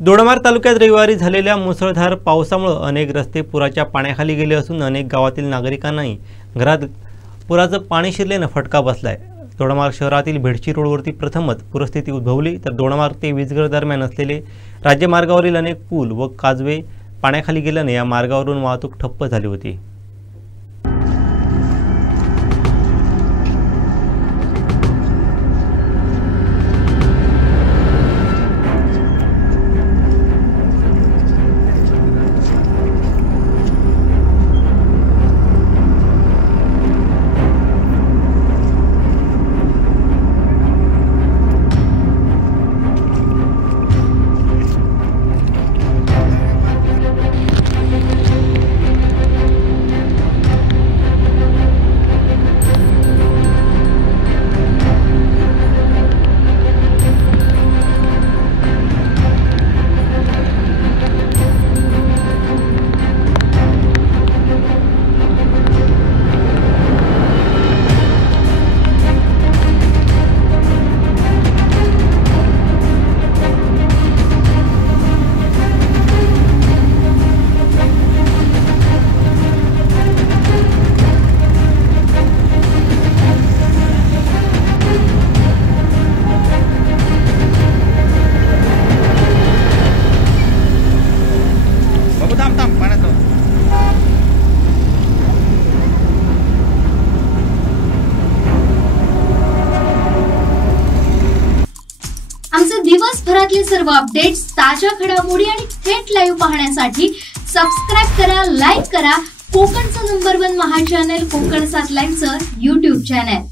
दोडामार्ग तालुक्यात रविवारी झालेल्या मुसळधार पावसामुळे अनेक रस्ते पुराच्या पाण्याखाली गेले असून अनेक गावातील नागरिकांनाही घरात पुराचं पाणी शिरल्याने फटका बसलाय। दोडामार्ग शहरातील भेडशी रोडवरती प्रथमच पूरस्थिती उद्भवली तर दोडामार्ग ते विजगड दरम्यान असलेले राज्यमार्गावरील अनेक पूल व काजवे पाण्याखाली गेल्याने या मार्गावरून वाहतूक ठप्प झाली होती। आमचे दिवसभरातले सर्व अपडेट्स, ताज्या घडामोडी आणि थेट लाईव्ह पाहण्यासाठी सबस्क्राइब करा, लाईक करा कोकणचं नंबर 1 महा चॅनल कोकण 7 लाईव्हचं YouTube चॅनल।